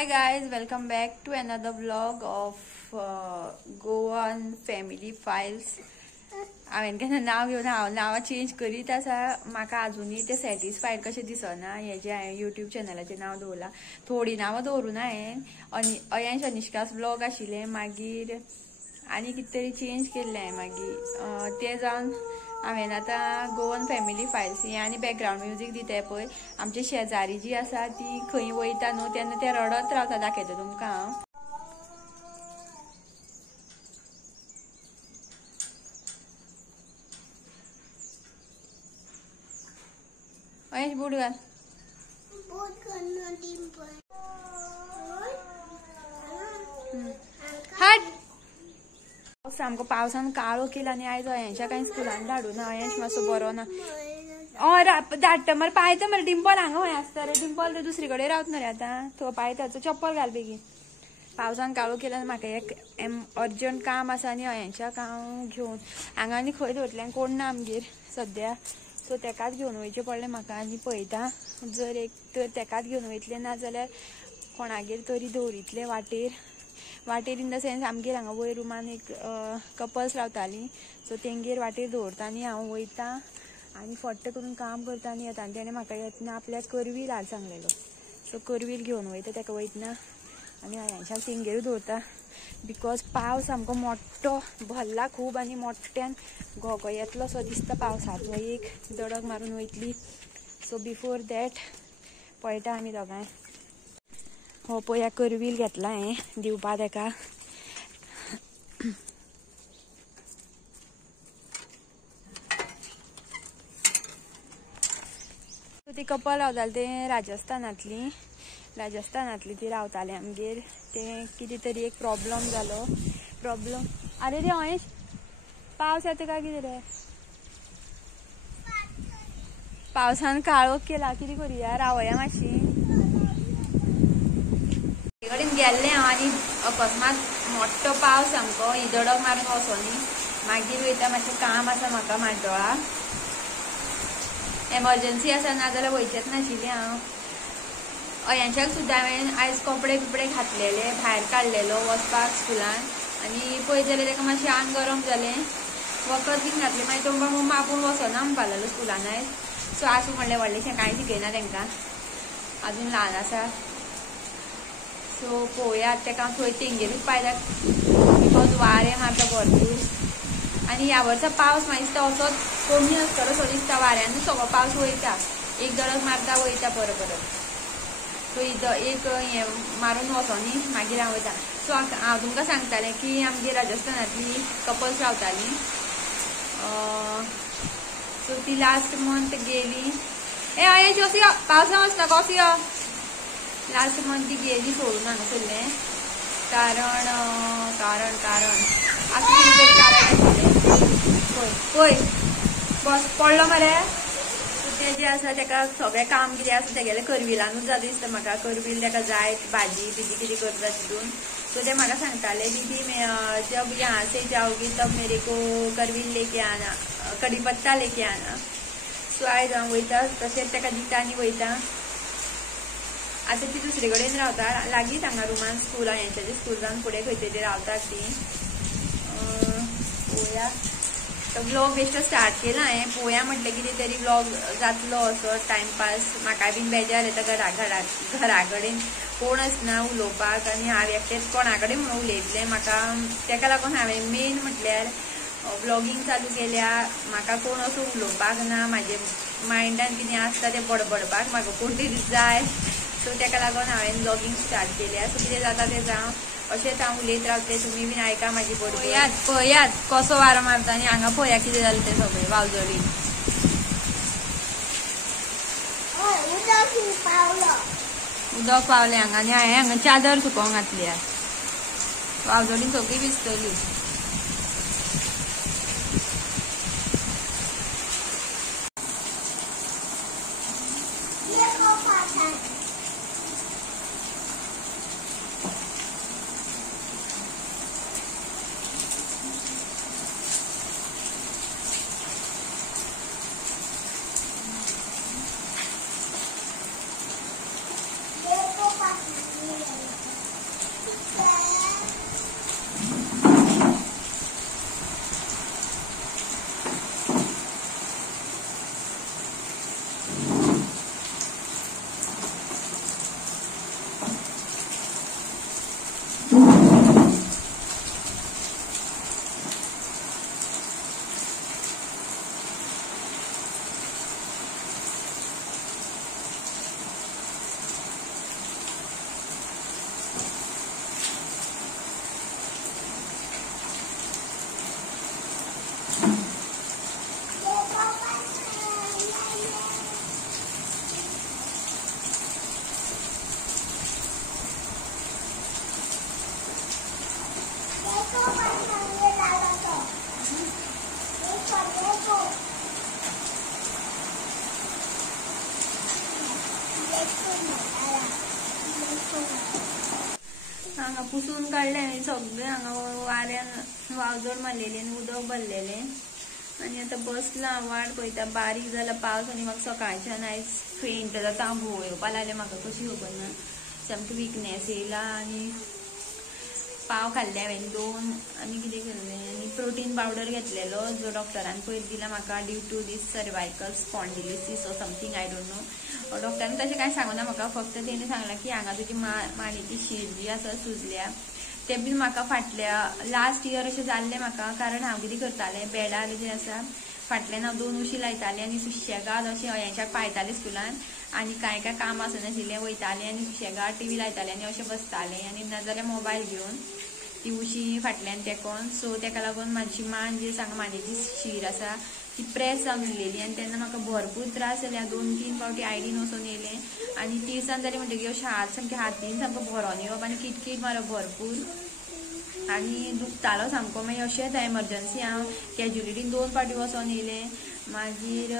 Hi guys, welcome back to another vlog of Goan Family Files. हांवें केन्ना नांव घेवन नांव चेंज करीत आसा. म्हाका अजुनूय ते सॅटिस्फायड कशें दिसना हें जें हांवें यूट्यूब चॅनलाचें नांव दवरलां. थोडीं नांवां दवरूना हांवें. अयांश अनिश्कास ब्लॉग आशिल्लें, मागीर आनी कितें तरी चेंज केल्लें हांवें. मागीर तें जावन हांवें आतां गोवन फॅमिली फायल्स हें आनी बॅकग्रावंड म्युजीक दिताय पळय. आमची शेजारी जी आसा ती खंय वयता न्हू तेन्ना ते रडत रावता. दाखयता तुमकां हांव. अयेश बूट घाल. हाड सामको पावसान काळो केला आनी आयज अयांशा कांय स्कुलान धाडूं ना. अयांश मातसो बरो ना. धाडटा मरे पायता मरे. डिंपल हांगा खंय आसता रे. डिंपल रे दुसरी कडेन रावता रे आतां. तो पायताचो चप्पल घाल बेगीन. पावसान काळो केला आनी म्हाका एक अर्जंट काम आसा आनी अयांशाक हांव घेवन हांगा आनी खंय दवरतलें कोण ना आमगेर सद्या. सो तेकाच घेवन वयचें पडलें म्हाका. आनी पळयता जर एक तर तेकाच घेवन वयतलें ना जाल्यार कोणागेर तरी दवरितलें वाटेर इन द सेन्स आमगेर हांगा वयर रुमान एक कपल्स रावतालीं. सो तेंगेर वाटेर दवरता आनी हांव वयता आनी फट्ट करून काम करता आनी येता. आनी तेणें म्हाका येतना आपल्याक करवील हाड सांगलेलो. सो करवील घेवन वयता तेका वयतना आनी अयांशाक तेंगेरूच दवरता. बिकॉज पावस सामको मोठ्ठो भरला खूब आनी मोठ्ठ्यान घोगो येतलो सो दिसता पावसाचो. एक दडक मारून वयतली. सो बिफोर दॅट पळयता आमी दोगांय. हो पळय करवील घेतला हांवें दिवपा तेका. ती कपल रावताली ते राजस्थानांतली ती रावताली आमगेर. ते कितें तरी एक प्रॉब्लम जालो. अरे रे अयेश पावस येता काय कितें रे. पावसान काळोख केला. कितें करुया रावया मातशी. कडेन गेल्लें हांव आनी अकस्मात मोठ्ठो पावस सामको इदडक मारून वचोनी. मागीर वयता मातशें काम आसा म्हाका म्हाड्डोळा. एमर्जन्सी आसा नाजाल्यार वयचेंच नाशिल्लें हांव. अयांशाक सुद्दां हांवें आयज कपडे बिपडे घातलेले भायर काडलेलो वचपाक स्कुलान. आनी पळयत जाल्यार तेका मातशें आंग गरम जालें. वखद बीन घातलें. मागीर तो मम्मा आपूण वचना म्हणपा लागलो स्कुलान आयज. सो आसूं म्हणलें व्हडलेशें कांय शिकयना तेंकां अजून ल्हान आसा. सो पळोवया तेका हांव थंय तेंगेरूच पायता बिकॉज वारें मारता भरपूर. आनी ह्या वर्सा पावस म्हाका दिसता असोच कमी आसतलो सो दिसता. वाऱ्यानूच सगळो पावस वयता. एक दडक मारता वयता परत. सो एक हें मारून वचोनी मागीर हांव वयता. सो हांव तुमकां सांगतालें की आमगे राजस्थानांतली कपल्स रावतालीं. सो ती लास्ट मंथ गेली. अयेश कसो यो पावसान वचना कसो यो. लास्ट मंथ ती गेली सोडून हांगासरलें. कारण असं कितें तरी कारण आशिल्लें. पळय बस पडलो मरे. तें जें आसा तेका सगळें काम कितें आसा तेगेलें करविलानूच जाता दिसता म्हाका. करवील तेका जाय भाजी बिजी कितें करता तितून. सो ते म्हाका सांगताले दीदी जब यहाँ से जाओगी तब मेरे को करवील लेके आना कडी पत्ता लेके आना. सो आयज हांव वयता तशेंच तेका दिता आनी वयता. आतां ती दुसरे कडेन रावता लागींच हांगा रुमान स्कूल हेंच्याचें स्कूल जावन फुडें खंय तरी रावता ती. पळोवया तो ब्लॉग बेश्टो स्टार्ट केला हांवें. पळोवया म्हटलें कितें तरी ब्लॉग जातलो असो टायमपास. म्हाकाय बीन बेजार येता घरा कडेन कोण आसना उलोवपाक आनी हांव एकटेंच कोणा कडेन म्हणून उलयतलें. म्हाका तेका लागून हांवें मेन म्हटल्यार ब्लॉगींग चालू केल्या. म्हाका कोण असो उलोवपाक ना. म्हाजे मायंडान कितें आसता तें बडबडपाक म्हाका कोण तरी जाय. सो तेका लागून हांवें ब्लॉगींग स्टार्ट केल्या. सो कितें जाता तें जावं अशेंच हांव उलयत रावतलें. तुमी बीन आयका म्हाजी बडबड. पळयात कसो वारो मारता आनी हांगा पळया कितें जालें तें सगळें वावजोळी. उदक पावलें हांगा आनी हांवें हांगा चादर सुकोवंक घातली. वावजोळी सगळी भिजतली. हांगा पुसून काढले आनी सगळे हांगा वाऱ्यान वावजड मारलेली आनी उदक भरलेले आनी आतां बसला वाट पळयता बारीक जाला पावस आनी म्हाका सकाळच्यान आयज फेंट जाता घोव येवपा लागले म्हाका कशी खबर ना सामकी विकनेस येयला आनी पाव खाल्ले हांवें 2 आनी कितें केल्लें आनी प्रोटीन पावडर घेतलेलो जो डॉक्टरान पयर दिला म्हाका due to this cervical spondylosis or something I don't know डॉक्टरान तशें कांय सांगूना म्हाका फक्त तेणी सांगलां की हांगा तुजी मानेची शीर जी आसा सुजल्या ते बीन म्हाका फाटल्या लास्ट इयर अशें जाल्लें म्हाका कारण हांव कितें करतालें बेडार जें आसा फाटल्यान हांव 2 उशी लायतालें आनी सुशेगाद अशें अयांशाक पायतालें स्कुलान आनी कांय काम आसनाशिल्लें वयतालें आनी सुशेगाद टीव्ही लायतालें आनी अशें बसतालें आनी नाजाल्यार मोबायल घेवन ती उशी फाटल्यान तेकोन सो तेका लागून म्हाजी मान जी मानेची शीर आसा ती प्रेस जावन उरलेली आनी तेन्ना म्हाका भरपूर त्रास जाले 2-3 फावटी आयडीन वचून येयलें आनी तिळसाण जाली म्हणटकीर अशें हात सामके हातीन सामको भरोन येवप आनी किटकीट मारप भरपूर आनी दुखतालो सामको मागीर अशेंच एमर्जन्सी हांव कॅज्युलिटीन 2 फावटी वचोन येयलें मागीर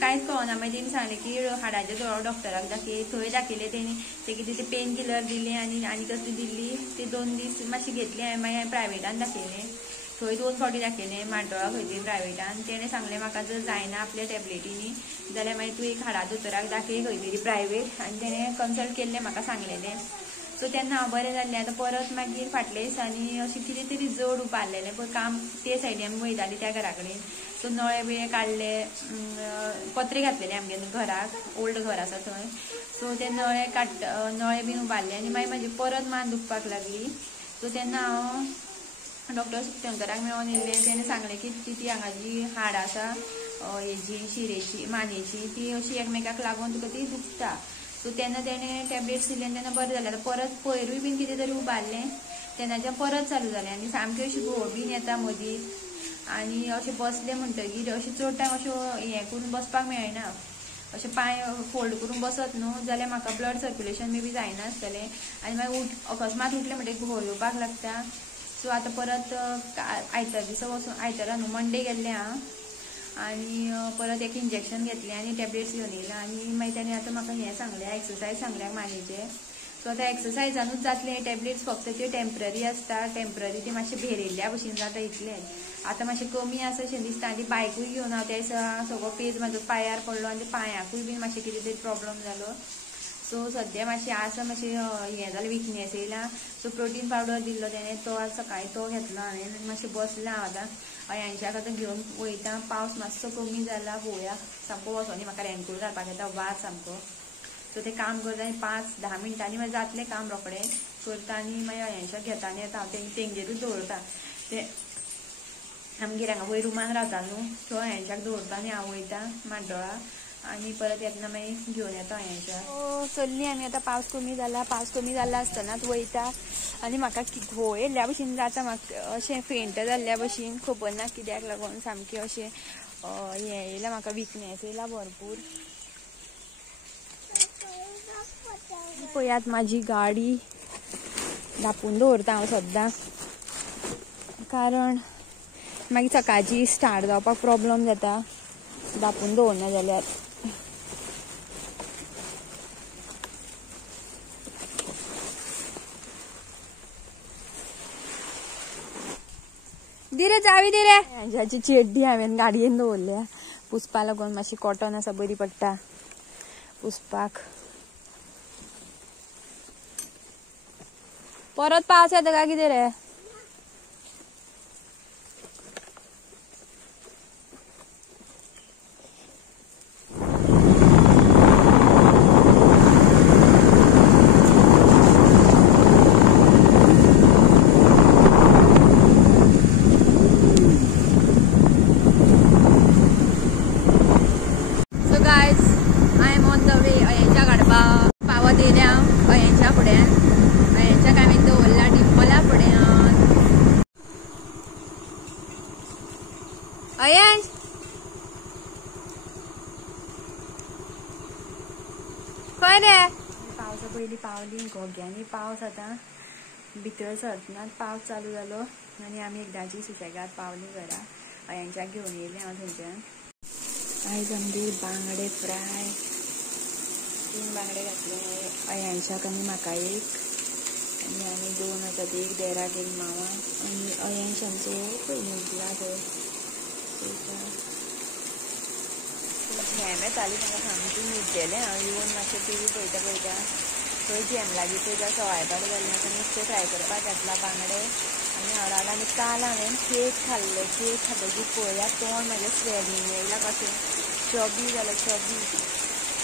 कांयच कळना मागीर तेणी सांगलें की हाडाच्या दोळो डॉक्टराक दाखय थंय दाखयलें तेणी ते कितें ते पेन किलर दिलें आनी कसली दिल्ली ते 2 दीस मातशी घेतली हांवें मागीर हांवें प्रायवेटान दाखयलें थंय 2 फावटी दाखयलें माड्डोळा खंय प्रायवेटान तेणें सांगलें म्हाका जर जायना आपल्या टॅबलेटींनी जाल्यार मागीर तूं एक हाडा दोतोराक दाखय खंय तरी प्रायवेट आनी तेणें कन्सल्ट केल्लें म्हाका सांगलेलें सो तेन्ना हांव बरें जाल्लें आतां परत मागीर फाटल्या दिसांनी अशें कितें तरी जड उबारलेलें पळय काम ते सायडीन आमी वयतालीं त्या घरा कडेन सो नळे बिळे काडले पत्रे घातलेले आमगे घराक ओल्ड घर आसा थंय सो ते नळे बीन उबारले आनी मागीर म्हाजी परत मान दुखपाक लागली सो तेन्ना हांव डॉक्टर शंकराक मेळोन येयलें तेणें सांगलें की ती हांगा जी हाड आसा हेजी शिरेची मानेची ती अशी एकमेकाक लागून तुका ती दुखता सो तेन्ना तेणें टॅबलेट्स दिले तेन्ना बरें जालें आतां परत पयरूय बीन कितें तरी उबारलें तेन्नाच्यान परत चालू जालें आनी सामकी अशी घोव बीन येता मदींच आनी अशें बसलें म्हणटकीर अशें चड टायम अशें हें करून बसपाक मेळना अशें पांय फोल्ड करून बसत न्हू जाल्यार म्हाका ब्लड सर्क्युलेशन मे बी जायना आसतलें आनी मागीर अकस्मात उठलें म्हणटकीर घोव येवपाक लागता सो आतां परत आयतार दिसा वचून आयतारा न्हू मंडे गेल्लें हांव आनी परत एक इंजेक्शन घेतलें आनी टॅबलेट्स घेवन येयलां आनी मागीर तेणें आतां म्हाका हें सांगलें एक्सरसायज सांगल्यार मानेचें सो आतां एक्सरसायजानूच जातलें टॅबलेट्स फक्त त्यो टेम्पररी आसता टेम्पररी ती मातशें भेरेल्ल्या भशेन जाता इतलेंच आतां मातशें कमी आसा अशें दिसता आनी बायकूय घेवन हांव त्या दिसा सगळो पेज म्हाजो पांयार पडलो आनी पांयाकूय बीन मातशें कितें तरी प्रॉब्लम जालो सो सद्या मातशें आसा मातशें हें जालें विकनेस येयला सो प्रोटीन पावडर दिल्लो तेणें तो आज सकाळीं तो घेतलो हांवें मातशें बसलां हांव आतां अयांशाक आतां घेवन वयता पावस मातसो कमी जाला पळोवया सामको वचोनी म्हाका रेनकोट घालपाक येता वाज सामको सो तें काम करता आनी 5-10 मिनटांनी मागीर जातलें काम रोखडें करता आनी मागीर अयांशाक घेता आनी येता हांव तेंगेरूच दवरता तें आमगेर हांगा वयर रुमान रावता न्हू सो अयांशाक दवरता आनी हांव वयता माड्डोळा आनी परत येतना मागीर घेवन येता अयांशाक चल्ली आमी आतां पावस कमी जाला आसतनाच वयता आनी म्हाका घोव येयल्ल्या भशेन जाता म्हाका अशें फेंट जाल्ल्या भशेन खबर ना कित्याक लागून सामकें अशें हें येयलां म्हाका विकनेस येयला भरपूर पळयात म्हाजी गाडी धापून दवरता हांव सद्दां कारण मागीर सकाळची स्टार्ट जावपाक प्रॉब्लम जाता धापून दवरना जाल्यार दिरे चावी दिरे हाची चेड्डी हांवें गाडयेन दवरल्या पुसपा लागून मातशी कॉटन आसा बरी पडटा पुसपाक परत पावस येता काय कितें रे पावत येयले हांव अयांच्या फुड्यान अयांच्याक हांवें दवरला डिंपला फुड्यान अयांश खंय रे पावसा पयलीं पावली घोग्यांनी पावस आतां भितर सरतनाच पावस चालू जालो आनी आमी एकदांची सुशेगाद पावली घरा अयांच्याक घेवन येयलें हांव थंयच्यान आयज आमगेर बांगडे फ्राय 3 बांगडे घातले अयांशाक आनी म्हाका एक आणि आम्ही 2 आसात, एक देराक एक मावा आणि अयांशांचो न्यूजला थंय झॅम येताली म्हाका सामकी न्हिदलेलें हांव येवन मातशें टीव्ही पळयता पळयता थंय झॅम लागीं पळयता सवायपाड जालें आतां नुस्तें फ्राय करपाक घातला बांगडे आनी हांव रावला आनी काल हांवें केक खाल्लो केक खातकीर पळयात तोंड म्हाजें स्वेलिंग येयलां कशें चबी जालें चबी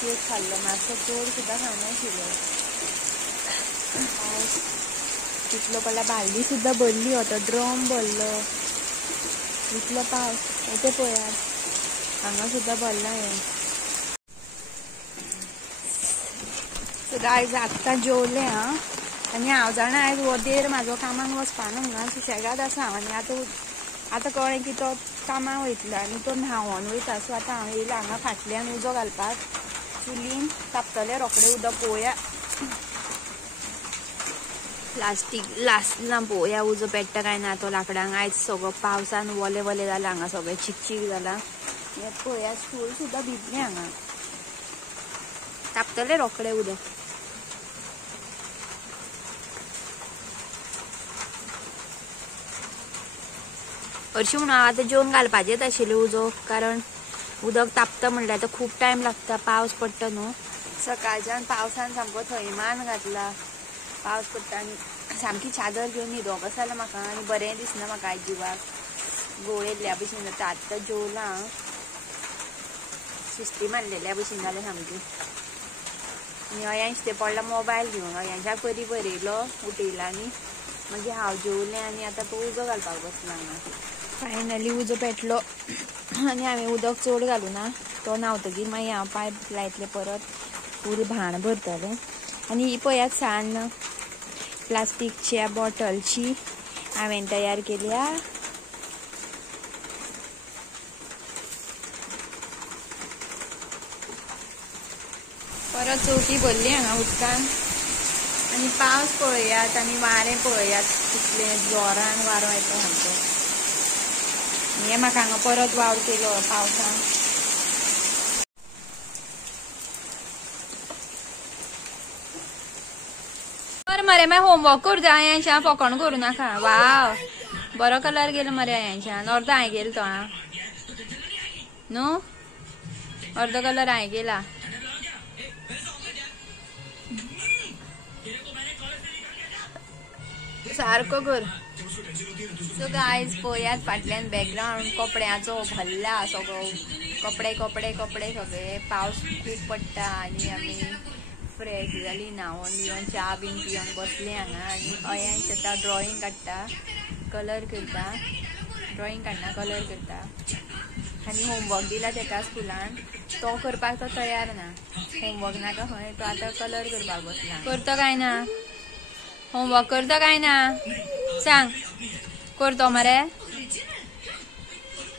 केक खाल्लो मातसो चड सुद्दां खावनाशिल्लो तितलो पडला बालदी सुद्दां भरली होतो ड्रम भरलो इतलो पावस येते पळयात हांगा सुद्दां भरला हें आयज आत्तां जेवलें हां आनी हांव जाणा आयज हो देर म्हाजो कामाक वचपाना हांगा सुशेगाद आसा आनी आतां कळ्ळें की तो कामाक वयतलो आनी तो न्हांवोन वयता सो आतां हांव येयलां हांगा फाटल्यान उजो घालपाक चुलीन तापतलें रोखडें उदक पळोवया प्लास्टीक लासना पळोवया उजो पेट्टा काय ना तो लाकडांक आयज सगळो पावसान वलें वलें जालां हांगा सगळें चिकचीक जालां हें पळोवया स्टूल सुद्दां भिजलें हांगा तापतलें रोखडें उदक हरशीं म्हणून हांव आतां जेवण घालपाचेंच आशिल्लें उजो कारण उदक तापता म्हणल्यार आतां खूब टायम लागता पावस पडटा न्हू सकाळच्यान पावसान सामको थैमान घातला पावस पडटा आनी सामकी चादर घेवन न्हिदोंक कसो जालें म्हाका आनी बरें दिसना म्हाका आयज जिवाक घोळ येयल्ल्या भशेन जाता आत्तां जेवलां हांव सुस्ती मारलेल्या भशेन जालें सामकी आनी अयांश ते पडला मोबायल घेवन अयांशाक पयलीं बरयलो उठयला आनी मागीर हांव जेवलें आनी आतां तो उजो घालपाक बसला हांगा फायनली उजो पेटलो आनी हांवें उदक चड घालूना तो न्हांवतकीर मागीर हांव पायप लायतलें परत फूल भाण भरतलें आनी ही पळयात सान्न प्लास्टीकच्या बॉटलची हांवें तयार केल्या परत चवथी भरली हांगा उदकान आनी पावस पळयात आनी वारें पळयात कितलें जोरान वारो येता सामको हे म्हाका हांगा परत वावर केलो पावसान बरें मरे मागीर होमवर्क करता अयांशान फकाण करूं नाका वाव बरो कलर गेलो मरे अयांशान अर्दो हांवें गेलो तो आं न्हू अर्दो कलर हांवें गेला सारको कर सो गायज पळयात फाटल्यान बॅकग्रावंड कपड्याचो भल्ला सगळो कपडे कपडे कपडे सगळे पावस खूब पडटा आनी आमी फ्रेश जाली न्हांवून बिवन च्या बीन पिवन बसले हांगा आनी अयांश आतां ड्रॉइंग काडटा कलर करता ड्रॉइंग काडना कलर करता आनी होमवर्क दिला तेका स्कुलान तो करपाक तो तयार ना होमवर्क नाका खंय तो आतां कलर करपाक बसला करता काय ना होमवर्क करता काय ना सांग करतो मरे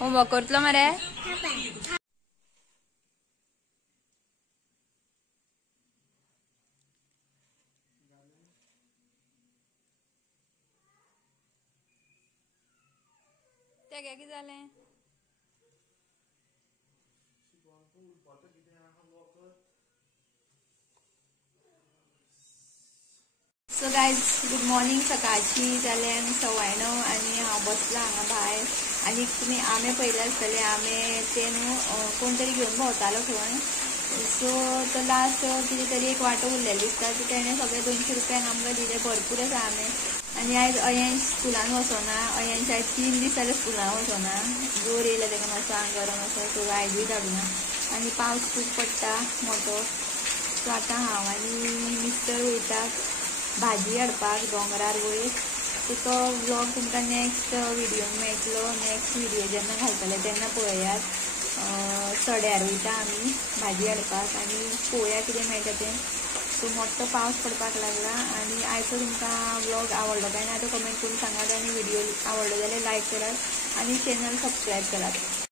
होमवर्क करतलो मरे तेगे कितें जालें सो गायज गुड मॉर्निंग सकाळची जाले आमी 9:15 आनी हांव बसलां हांगा भायर आनी तुमी आंबे पळयले आसतले आंबे ते न्हू कोण तरी घेवन भोंवतालो खंय सो तो लास्ट कितें तरी एक वांटो उरलेलो दिसता सो तेणें सगळे 200 रुपयांक आमकां दिले भरपूर आसा आंबे आनी आयज अयांश स्कुलान वचोना अयांश आयज 3 दीस जाले स्कुलान वचोना जोर येयला तेका मातसो आंग गरम आसा सो आयजूय धाडुना आनी पावस खूब पडटा मोठो सो आतां हांव आनी मिस्टर वयतात भाजी हाडपाक दोंगरार वयर सो तो व्लॉग तुमकां नेक्स्ट व्हिडिओन मेळटलो नेक्स्ट व्हिडिओ जेन्ना घालतले तेन्ना पळयात सड्यार वयता आमी भाजी हाडपाक आनी पळोवया कितें मेळटा तें सो मोठो पावस पडपाक लागला आनी आयचो तुमकां व्लॉग आवडलो काय ना तो कमेंट करून सांगात आनी व्हिडिओ आवडलो जाल्यार लायक करात आनी चॅनल सबस्क्रायब करात